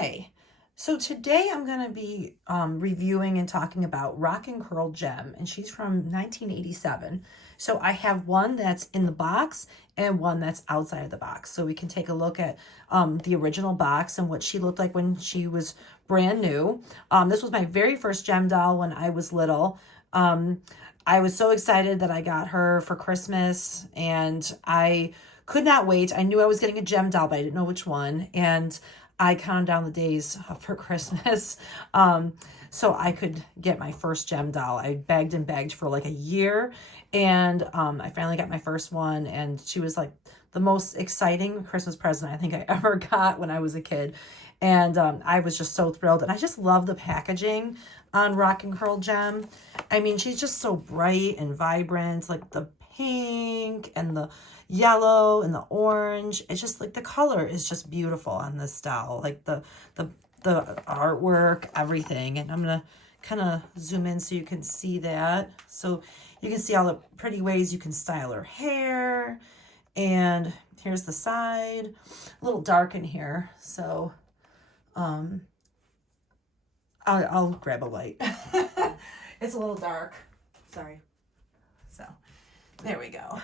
Hi. So today I'm going to be reviewing and talking about Rock and Curl Gem, and she's from 1987. So I have one that's in the box and one that's outside of the box. So we can take a look at the original box and what she looked like when she was brand new. This was my very first Gem doll when I was little. I was so excited that I got her for Christmas, and I could not wait. I knew I was getting a Gem doll, but I didn't know which one. And I counted down the days for Christmas so I could get my first Gem doll. I begged and begged for like a year, and I finally got my first one, and she was like the most exciting Christmas present I think I ever got when I was a kid. And I was just so thrilled, and I just love the packaging on Rock and Curl Gem. I mean, she's just so bright and vibrant, like the pink and the yellow and the orange. It's just like the color is just beautiful on this doll, like the artwork, everything. And I'm gonna kind of zoom in so you can see that. So you can see all the pretty ways you can style her hair. And here's the side, a little dark in here, so I'll grab a light. It's a little dark, sorry. So there we go.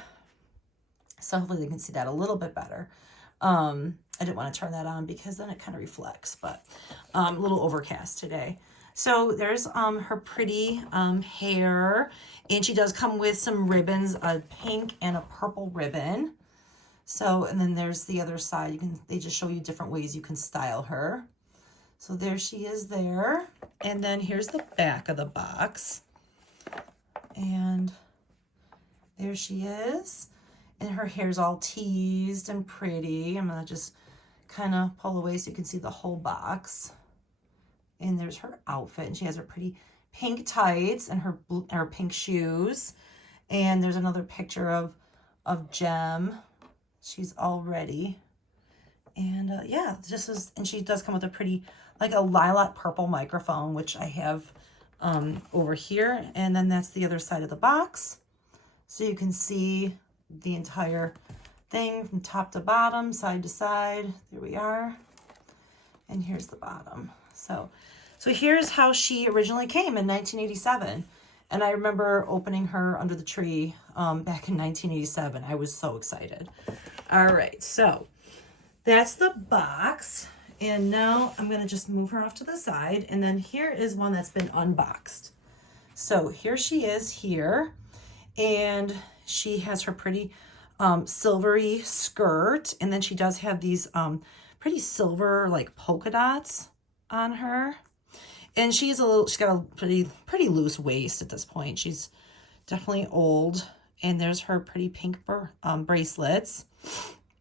So hopefully they can see that a little bit better. I didn't want to turn that on because then it kind of reflects, but a little overcast today. So there's her pretty hair, and she does come with some ribbons, a pink and a purple ribbon. So, and then there's the other side. They just show you different ways you can style her. So there she is there. And then here's the back of the box. And there she is. And her hair's all teased and pretty. I'm going to just kind of pull away so you can see the whole box. And there's her outfit. And she has her pretty pink tights and her pink shoes. And there's another picture of Gem. She's all ready. And yeah, and she does come with a pretty, like a lilac purple microphone, which I have over here. And then that's the other side of the box. So you can see the entire thing from top to bottom, side to side. There we are. And here's the bottom. So here's how she originally came in 1987. And I remember opening her under the tree back in 1987. I was so excited. All right, so that's the box. And now I'm going to just move her off to the side. And then here is one that's been unboxed. So here she is here. And she has her pretty silvery skirt. And then she does have these pretty silver like polka dots on her. And she's got a pretty loose waist at this point. She's definitely old. And there's her pretty pink bracelets.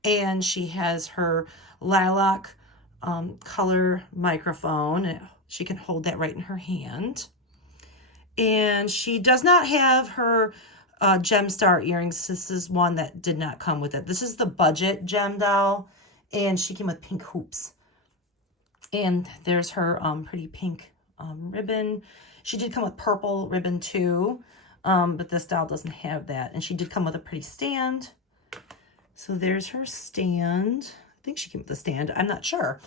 And she has her lilac color microphone. And she can hold that right in her hand. And she does not have her Gem Star earrings. This is one that did not come with it. This is the budget Gem doll. And she came with pink hoops. And there's her pretty pink ribbon. She did come with purple ribbon too, but this doll doesn't have that. And she did come with a pretty stand. So there's her stand. I think she came with a stand. I'm not sure.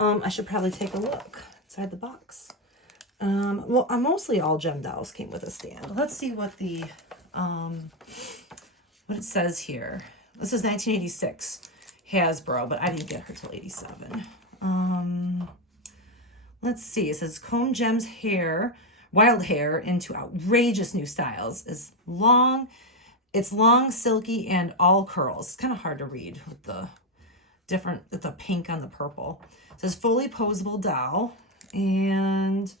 I should probably take a look inside the box. Well, mostly all Gem dolls came with a stand. Let's see what what it says here. This is 1986 Hasbro, but I didn't get her till 87. Let's see. It says comb Gem's hair, wild hair into outrageous new styles. It's long, silky, and all curls. It's kind of hard to read with the pink on the purple. It says fully posable doll, and it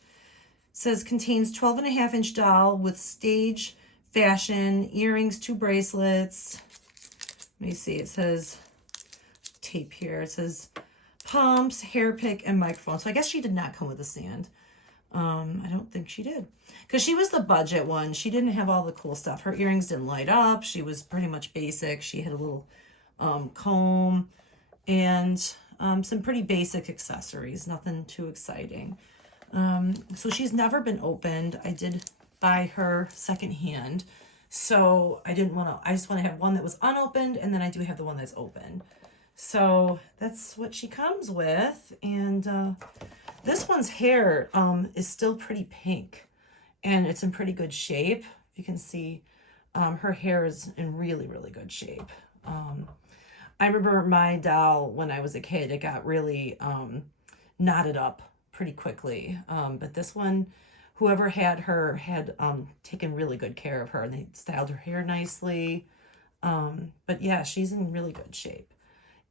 says contains 12.5-inch doll with stage fashion, earrings, 2 bracelets. Let me see. It says tape here. It says pumps, hair pick, and microphone. So I guess she did not come with a stand. I don't think she did. Because she was the budget one. She didn't have all the cool stuff. Her earrings didn't light up. She was pretty much basic. She had a little comb and some pretty basic accessories. Nothing too exciting. So she's never been opened. I did buy her secondhand. So I just want to have one that was unopened, and then I do have the one that's open. So that's what she comes with. And this one's hair is still pretty pink, and it's in pretty good shape. You can see her hair is in really, really good shape. I remember my doll when I was a kid, it got really knotted up pretty quickly. But this one, whoever had her had taken really good care of her, and they styled her hair nicely. But yeah, she's in really good shape.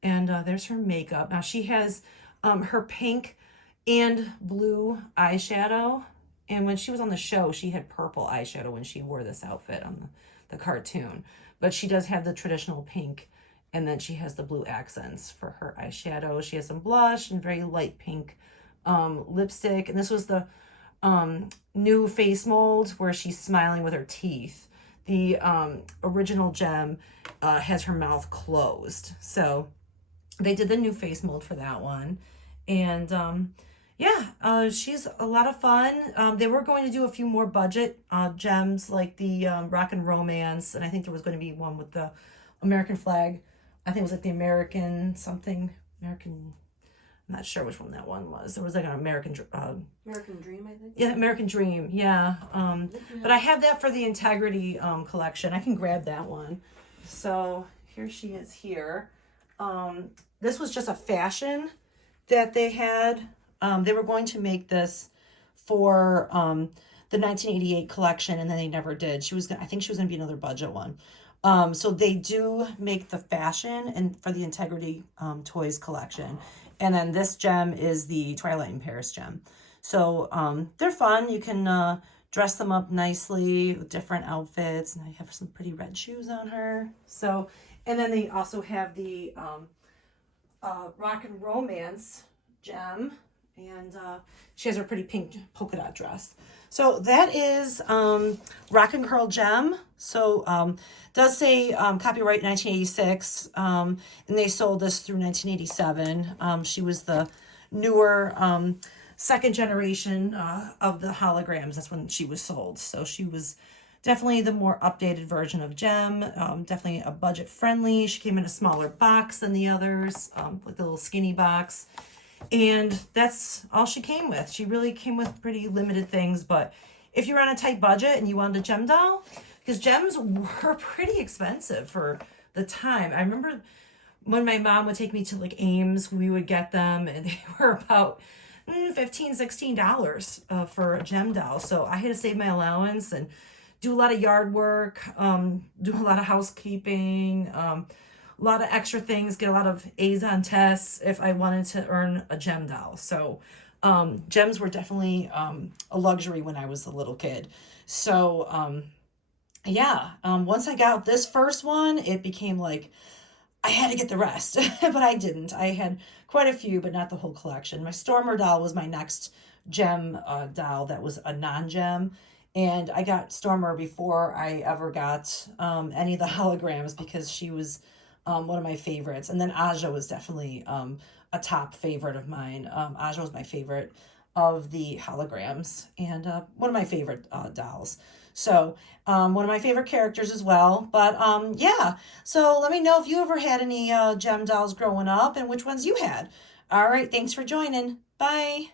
And there's her makeup. Now she has her pink and blue eyeshadow. And when she was on the show, she had purple eyeshadow when she wore this outfit on the cartoon. But she does have the traditional pink, and then she has the blue accents for her eyeshadow. She has some blush and very light pink lipstick. And this was the new face mold where she's smiling with her teeth. The original gem has her mouth closed. So they did the new face mold for that one. And yeah, she's a lot of fun. They were going to do a few more budget gems like the Rock and Romance. And I think there was going to be one with the American flag. I think it was like the American something. I'm not sure which one that one was. There was like an American Dream, I think. Yeah, American Dream. Yeah. But I have that for the Integrity collection. I can grab that one. So here she is here. This was just a fashion that they had. They were going to make this for the 1988 collection, and then they never did. I think she was going to be another budget one. So they do make the fashion and for the Integrity Toys collection. And then this gem is the Twilight in Paris gem. So they're fun. You can dress them up nicely with different outfits. And I have some pretty red shoes on her. So, and then they also have the Rock and Romance gem. And she has her pretty pink polka dot dress. So that is Rock and Curl Gem. So does say copyright 1986. And they sold this through 1987. She was the newer second generation of the holograms. That's when she was sold. So she was definitely the more updated version of Gem. Definitely a budget friendly. She came in a smaller box than the others, like the little skinny box. And that's all she came with. She really came with pretty limited things. But if you're on a tight budget and you wanted a gem doll, because gems were pretty expensive for the time. I remember when my mom would take me to like Ames, we would get them, and they were about $15, $16 for a gem doll. So I had to save my allowance and do a lot of yard work, do a lot of housekeeping, a lot of extra things, get a lot of A's on tests if I wanted to earn a gem doll. So gems were definitely a luxury when I was a little kid. So yeah, once I got this first one, it became like I had to get the rest, but I didn't. I had quite a few, but not the whole collection. My Stormer doll was my next gem doll that was a non-gem. And I got Stormer before I ever got any of the holograms because she was one of my favorites. And then Aja was definitely a top favorite of mine. Aja was my favorite of the holograms and one of my favorite dolls. So one of my favorite characters as well. But yeah, so let me know if you ever had any gem dolls growing up and which ones you had. All right, thanks for joining. Bye.